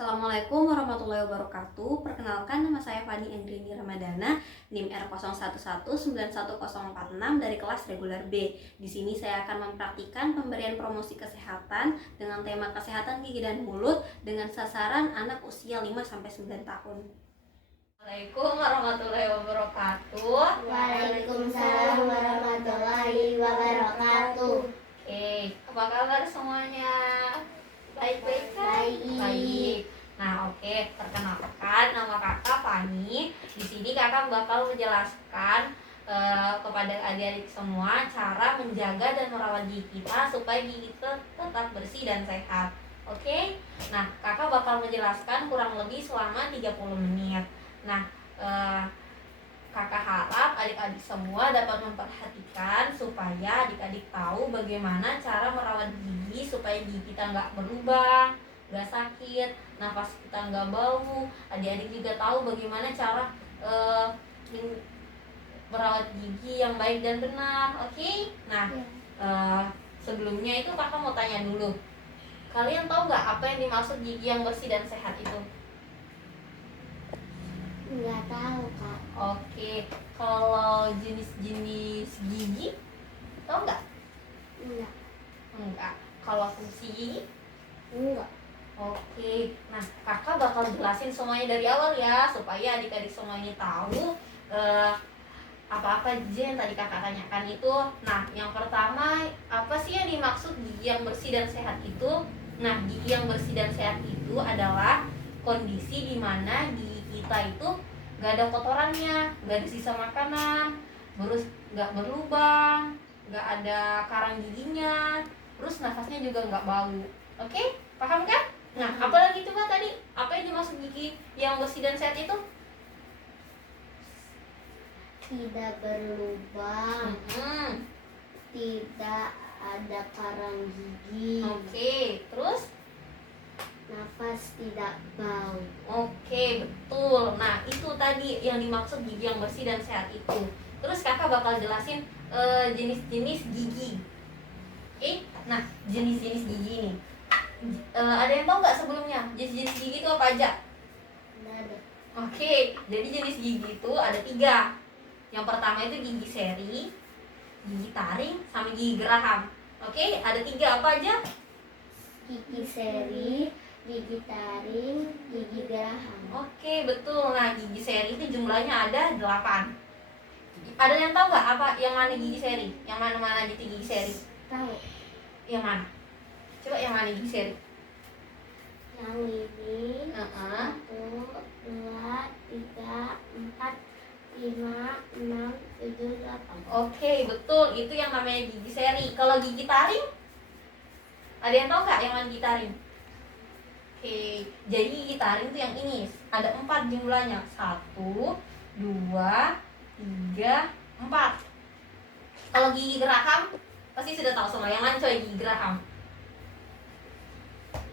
Assalamualaikum warahmatullahi wabarakatuh. Perkenalkan, nama saya Fani Endrini Ramadana, NIM R01191046 dari kelas reguler B. Di sini saya akan mempraktikkan pemberian promosi kesehatan dengan tema kesehatan gigi dan mulut dengan sasaran anak usia 5-9 tahun. Assalamualaikum warahmatullahi wabarakatuh. Waalaikumsalam warahmatullahi wabarakatuh. Oke, apa kabar semuanya? Baik-baik kan? Baik. Nah, oke, perkenalkan nama kakak Fani. Di sini kakak bakal menjelaskan kepada adik-adik semua cara menjaga dan merawat gigi kita supaya gigi kita tetap bersih dan sehat. Oke? Nah, kakak bakal menjelaskan kurang lebih selama 30 menit. Nah, kakak harap adik-adik semua dapat memperhatikan supaya adik-adik tahu bagaimana cara merawat gigi supaya gigi kita nggak berlubang, nggak sakit, nafas kita nggak bau. Adik-adik juga tahu bagaimana cara merawat gigi yang baik dan benar. Oke? Nah, sebelumnya itu kakak mau tanya dulu. Kalian tahu nggak apa yang dimaksud gigi yang bersih dan sehat itu? Nggak tahu, Kak. Oke, kalau jenis-jenis gigi, tahu nggak? Enggak. Enggak. Kalau fungsi gigi? Enggak. Oke, nah kakak bakal jelasin semuanya dari awal ya, supaya adik-adik semuanya tahu apa-apa aja yang tadi kakak tanyakan itu. Nah, yang pertama, apa sih yang dimaksud gigi yang bersih dan sehat itu? Nah, gigi yang bersih dan sehat itu adalah kondisi di mana gigi kita itu gak ada kotorannya, gak ada sisa makanan, terus gak berlubang, gak ada karang giginya, terus nafasnya juga gak bau. Oke? Paham kan? Nah, apalagi coba tadi, apa yang dimaksud gigi yang bersih dan sehat itu? Tidak berlubang. Tidak ada karang gigi. Oke, terus? Nafas tidak bau. Oke, betul. Nah, itu tadi yang dimaksud gigi yang bersih dan sehat itu. Terus kakak bakal jelasin jenis-jenis gigi. Oke? Nah, jenis-jenis gigi ini. Ada yang tahu nggak sebelumnya jenis-jenis gigi itu apa aja? Nggak ada. Oke, jadi jenis gigi itu ada 3. Yang pertama itu gigi seri, gigi taring, sama gigi geraham. Oke, ada 3 apa aja? Gigi seri, gigi taring, gigi geraham. Oke, betul. Nah, gigi seri itu jumlahnya ada 8. Ada yang tahu nggak apa yang mana gigi seri? Yang mana-mana gitu gigi seri? Tahu. Yang mana? Coba yang mana gigi seri? Yang ini. 1, 1, 2, 3, 4, 5, 6, 7, 8. Oke, betul. Itu yang namanya gigi seri. Kalau gigi taring? Ada yang tahu nggak yang mana gigi taring? Oke, jadi gigi taring itu yang ini. Ada 4 jumlahnya. 1, 2, 3, 4. Kalau gigi geraham, pasti sudah tahu semua. Yang mana coy gigi geraham?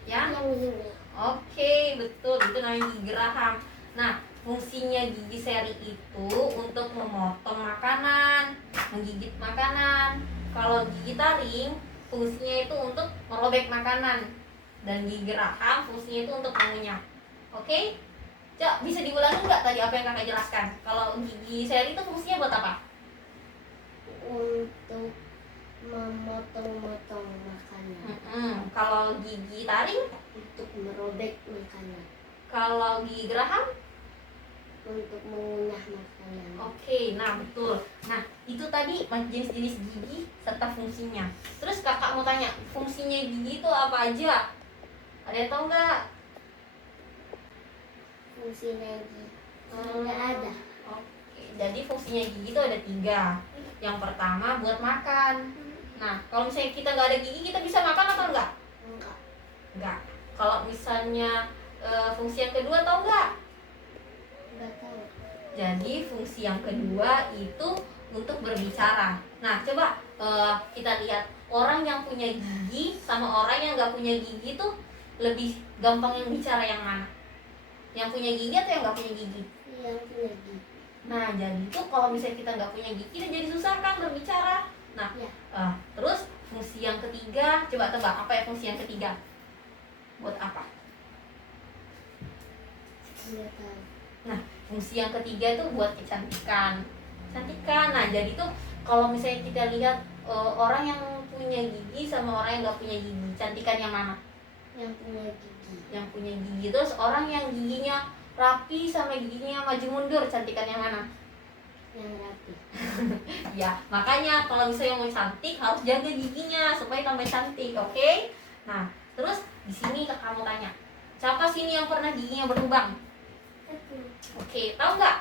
Ya? Yang ini. Oke, betul. Itu namanya gigi geraham. Nah, fungsinya gigi seri itu untuk memotong makanan, menggigit makanan. Kalau gigi taring, fungsinya itu untuk merobek makanan. Dan gigi geraham fungsinya itu untuk mengunyah. Oke? Coba bisa diulangi nggak tadi apa yang kakak jelaskan? Kalau gigi seri itu fungsinya buat apa? Untuk memotong-motong makanan. Kalau gigi taring? Untuk merobek makanan. Kalau gigi geraham? Untuk mengunyah makanan. Oke, nah betul. Nah, itu tadi jenis-jenis gigi serta fungsinya. Terus kakak mau tanya, fungsinya gigi itu apa aja? Ada yang tahu nggak? Fungsinya gigi nggak ada. Oke, jadi fungsinya gigi itu ada 3. Yang pertama buat makan. Nah, kalau misalnya kita nggak ada gigi, kita bisa makan atau enggak? Enggak. Enggak. Kalau misalnya fungsi yang kedua tahu nggak? Enggak tahu. Jadi fungsi yang kedua itu untuk berbicara. Nah, coba kita lihat orang yang punya gigi sama orang yang nggak punya gigi tuh lebih gampang yang bicara yang mana? Yang punya gigi atau yang nggak punya gigi? Yang punya gigi. Nah, jadi tuh kalau misalnya kita nggak punya gigi, kita jadi susah kan berbicara. Nah, Ya. terus fungsi yang ketiga, coba tebak apa ya fungsi yang ketiga? Buat apa? Nggak tahu. Nah, fungsi yang ketiga itu buat kecantikan. Cantikan. Nah, jadi tuh kalau misalnya kita lihat orang yang punya gigi sama orang yang nggak punya gigi, cantikan yang mana? Yang punya gigi. Yang punya gigi. Terus orang yang giginya rapi sama giginya maju mundur, cantikan yang mana? Yang rapi. Ya, makanya kalau misalnya mau cantik harus jaga giginya supaya tambah cantik, oke? Nah, terus di sini kamu tanya, siapa sini yang pernah giginya berlubang? Aku. Oke, tahu nggak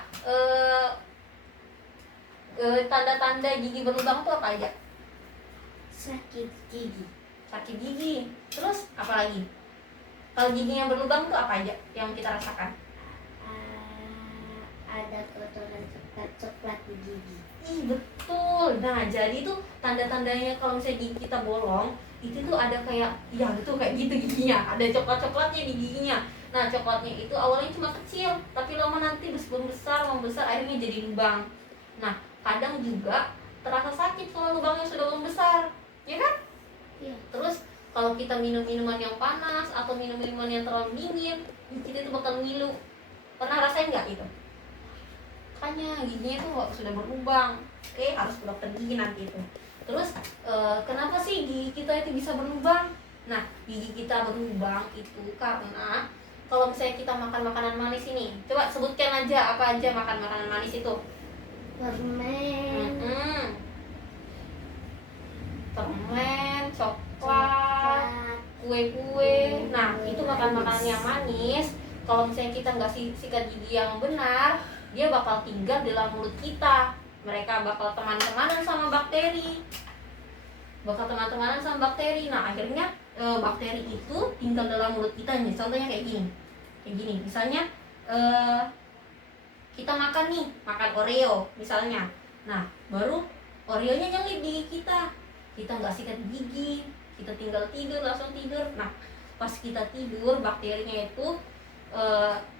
tanda-tanda gigi berlubang itu apa aja? Sakit gigi. Sakit gigi. Terus apa lagi? Kalau giginya berlubang itu apa aja yang kita rasakan? Ada kotoran coklat di gigi. Betul. Nah, jadi tuh tanda-tandanya kalau misalnya gigi kita bolong, itu tuh ada kayak, ya itu kayak gitu giginya, ada coklat-coklatnya di giginya. Nah, coklatnya itu awalnya cuma kecil, tapi lama nanti membesar, akhirnya jadi lubang. Nah, kadang juga terasa sakit kalau lubangnya sudah membesar, ya kan? Iya. Terus kalau kita minum minuman yang panas atau minum minuman yang terlalu dingin, gigi itu bakal ngilu. Pernah rasain nggak itu? Makanya giginya tuh sudah berlubang. Oke, harus ke dokter gigi nanti itu. Terus kenapa sih gigi kita itu bisa berlubang? Nah, gigi kita berlubang itu karena kalau misalnya kita makan makanan manis ini, coba sebutkan aja apa aja makan makanan manis itu. Permen. Permen, coklat, kue-kue. Nah, itu makan-makanan yang manis. Kalau misalnya kita nggak sikat gigi yang benar, dia bakal tinggal di dalam mulut kita. Mereka bakal teman-temanan sama bakteri. Nah, akhirnya bakteri itu tinggal dalam mulut kita. Nih, contohnya kayak gini. Misalnya kita makan Oreo misalnya. Nah, baru Oreonya nyelip di gigi kita. Kita nggak sikat gigi, kita tinggal langsung tidur. Nah, pas kita tidur, bakterinya itu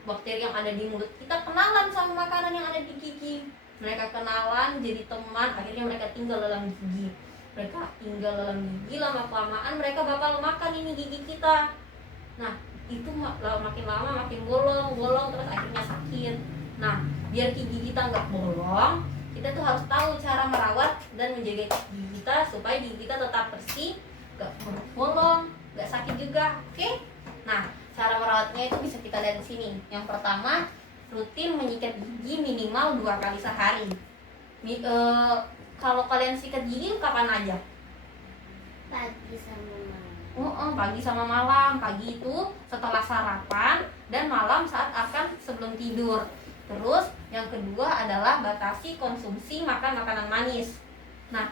bakteri yang ada di mulut kita kenalan sama makanan yang ada di gigi. Mereka kenalan, jadi teman, akhirnya mereka tinggal dalam gigi. Lama kelamaan mereka bakal makan ini gigi kita. Nah, itu makin lama makin bolong terus akhirnya sakit. Nah, biar gigi kita nggak bolong, kita tuh harus tahu cara merawat dan menjaga gigi kita supaya gigi kita tetap bersih, nggak bolong, nggak sakit juga. Oke? Nah, cara merawatnya itu bisa kita lihat di sini. Yang pertama, rutin menyikat gigi minimal 2 kali sehari. Kalau kalian sikat gigi kapan aja? Pagi sama malam. Pagi sama malam. Pagi itu setelah sarapan dan malam saat akan sebelum tidur. Terus yang kedua adalah batasi konsumsi makan makanan manis. Nah,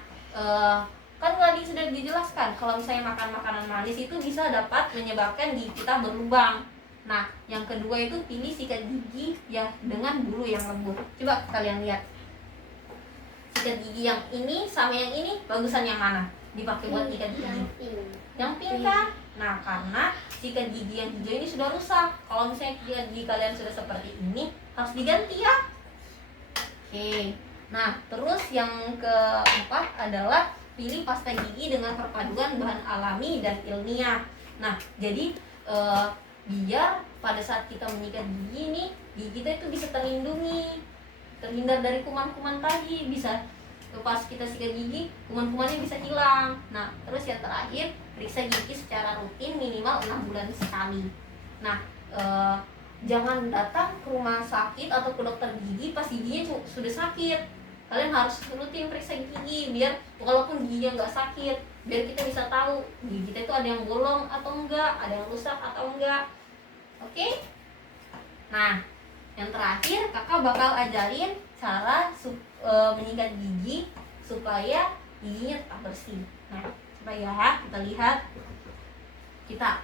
kan tadi sudah dijelaskan kalau misalnya makan makanan manis itu bisa dapat menyebabkan gigi kita berlubang. Nah, yang kedua itu pilih sikat gigi ya dengan bulu yang lembut. Coba kalian lihat. Sikat gigi yang ini sama yang ini bagusan yang mana dipakai buat sikat gigi? Yang pink kan? Nah, karena sikat gigi yang hijau ini sudah rusak. Kalau misalnya sikat gigi kalian sudah seperti ini, harus diganti ya. Oke. Nah, terus yang keempat adalah pilih pasta gigi dengan perpaduan bahan alami dan ilmiah. Nah, jadi biar pada saat kita menyikat gigi nih, gigi kita itu bisa terhindar dari kuman-kuman tadi. Bisa pas kita sikat gigi, kuman-kumannya bisa hilang. Nah, terus yang terakhir, periksa gigi secara rutin minimal 6 bulan sekali. Nah, jangan datang ke rumah sakit atau ke dokter gigi pas giginya sudah sakit. Kalian harus rutin periksa gigi biar walaupun giginya nggak sakit, biar kita bisa tahu gigi kita itu ada yang bolong atau enggak, ada yang rusak atau enggak. Oke? Nah, yang terakhir kakak bakal ajarin cara menyikat gigi supaya giginya tetap bersih. Nah, coba ya kita lihat. Kita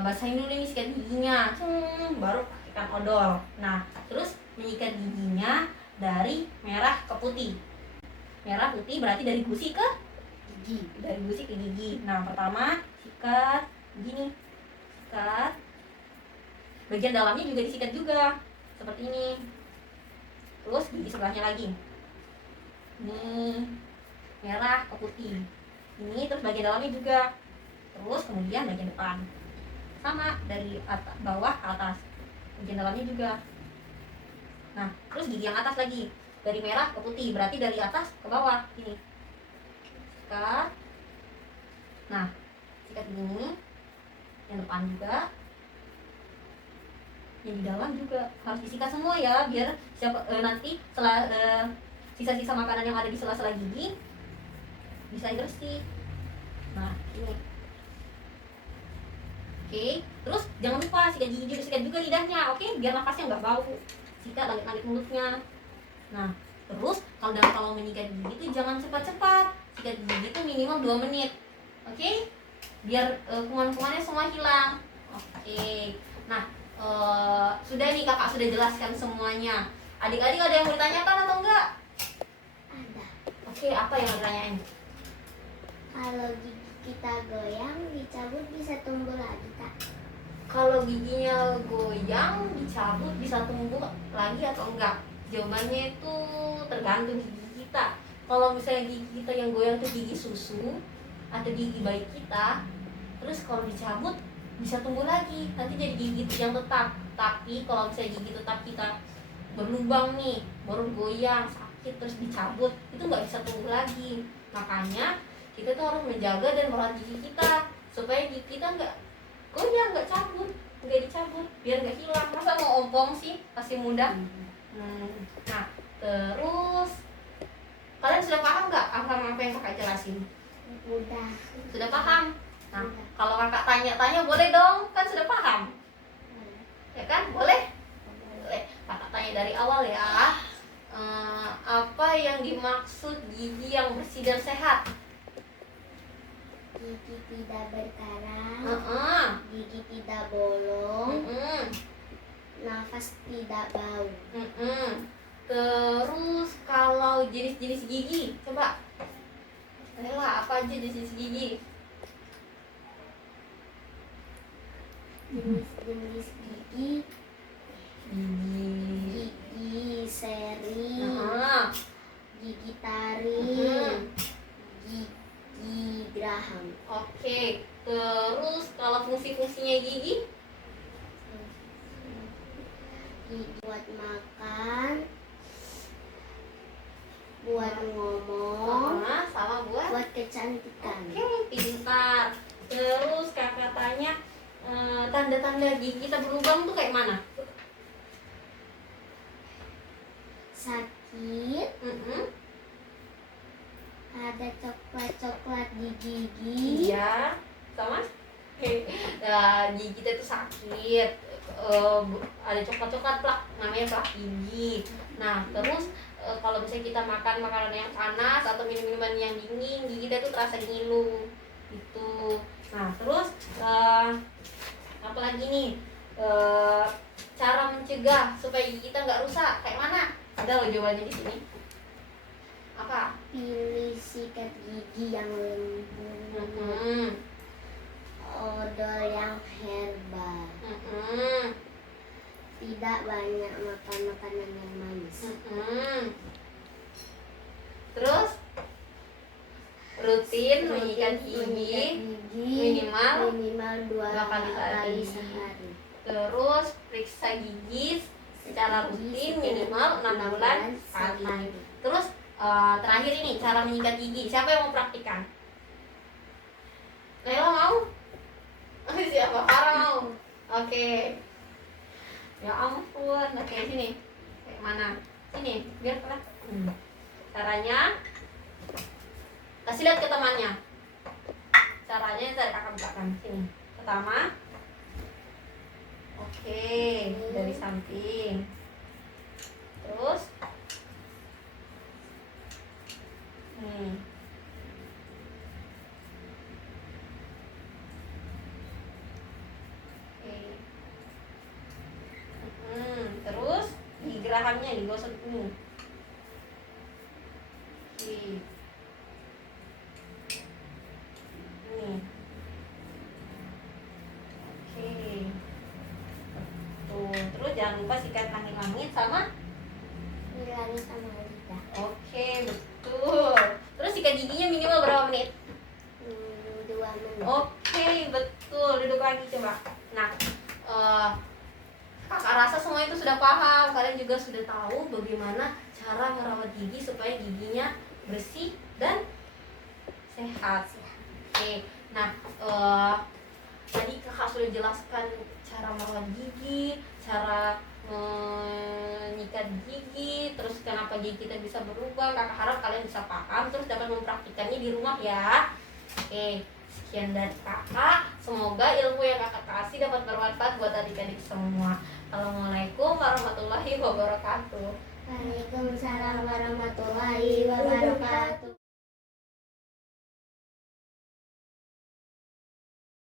basahin dulu nih sikat giginya, baru pakaikan odol. Nah, terus menyikat giginya dari merah ke putih. Merah putih berarti dari gusi ke gigi. Dari gusi ke gigi. Nah, pertama sikat begini, sikat. Bagian dalamnya juga disikat juga, seperti ini. Terus gigi sebelahnya lagi. Ini merah ke putih. Ini terus bagian dalamnya juga. Terus kemudian bagian depan sama dari bawah ke atas. bagian dalamnya juga. Nah, terus gigi yang atas lagi, dari merah ke putih, berarti dari atas ke bawah ini. Sikat. Nah, sikat ini, yang depan juga, yang di dalam juga harus disikat semua ya, biar nanti sisa-sisa makanan yang ada di sela-sela gigi bisa bersih. Nah, ini. Oke, terus jangan lupa sikat gigi juga, sikat juga lidahnya, oke, biar napasnya nggak bau. Sikat langit-langit mulutnya. Nah, terus kalau menyikat gigi itu jangan cepat-cepat. Sikat gigi itu minimal 2 menit. Oke? Biar kuman-kumannya semua hilang. Oke. Nah, sudah nih kakak sudah jelaskan semuanya. Adik-adik ada yang mau ditanyakan atau enggak? Ada. Oke, apa yang mau ditanyain? Kalau gigi kita goyang, dicabut bisa tumbuh lagi, Kak? Kalau giginya goyang, dicabut bisa tumbuh lagi atau enggak? Jawabannya itu tergantung gigi kita. Kalau misalnya gigi kita yang goyang itu gigi susu atau gigi bayi kita, terus kalau dicabut bisa tumbuh lagi, nanti jadi gigi yang tetap. Tapi kalau misalnya gigi tetap kita berlubang nih, baru goyang, sakit, terus dicabut, itu nggak bisa tumbuh lagi. Makanya kita tuh harus menjaga dan merawat gigi kita supaya gigi kita nggak goyang, nggak cabut, nggak dicabut, biar nggak hilang. Masa mau ompong sih, masih muda. Nah, terus kalian sudah paham nggak apa yang kakak jelasin? Udah. Sudah paham? Nah, kalau kakak tanya-tanya boleh dong, kan sudah paham? Ya kan, boleh? Boleh. Kakak tanya dari awal ya. Apa yang dimaksud gigi yang bersih dan sehat? Gigi tidak berkarat, gigi tidak bolong, nafas tidak bau. Terus kalau jenis-jenis gigi, coba Nela, apa aja jenis gigi? Jenis-jenis gigi, gigi seri, gigi taring, gigi geraham. Oke, terus kalau fungsi-fungsinya gigi? Gigi buat makan, buat ngomong, sama buat kecantikan. Oke, pintar. Terus kakak tanya, tanda-tanda gigi kita berlubang tuh kayak mana? Sakit, ada coklat-coklat di gigi. Iya, sama. Nah, gigi kita itu sakit, ada coklat-coklat plak, namanya plak gigi. Nah, terus kalau misalnya kita makan makanan yang panas atau minum-minuman yang dingin, gigi kita tuh terasa ngilu gitu. Nah, terus apa lagi nih, cara mencegah supaya gigi kita nggak rusak kayak mana? Ada loh jawabannya di sini. Apa? Pilih sikat gigi yang lembut, odol yang herbal, tidak banyak makan makanan yang manis. Terus rutin menyikat gigi minimal 2 kali sehari. Terus periksa gigi secara rutin minimal 6 bulan sekali. Terus terakhir ini cara menyikat gigi, siapa yang mau praktikan? Naila mau? Siapa? Farah mau? Oke. Ya ampun, oke sini. Kayak mana? Sini, biar kelihatan. Caranya kasih lihat ke temannya. Caranya dari kakak bukakan sini. Pertama, oke, dari samping. Terus, terus di gerahamnya digosok ini. Nih. Oke. Tuh, terus jangan lupa sikat langit-langit sama Bilangin sama lidah. Oke, betul. Terus sikat giginya minimal berapa menit? 2 menit. Oke, betul. Duduk lagi coba. Nah, kakak rasa sudah paham, kalian juga sudah tahu bagaimana cara merawat gigi supaya giginya bersih dan sehat. Oke, nah tadi kakak sudah jelaskan cara merawat gigi, cara menyikat gigi, terus kenapa gigi kita bisa berubah. Kakak harap kalian bisa paham, terus dapat mempraktikkannya di rumah ya. Oke, sekian dari kakak. Semoga ilmu yang kakak kasih dapat bermanfaat buat adik-adik semua. Assalamualaikum warahmatullahi wabarakatuh. Waalaikumsalam warahmatullahi wabarakatuh.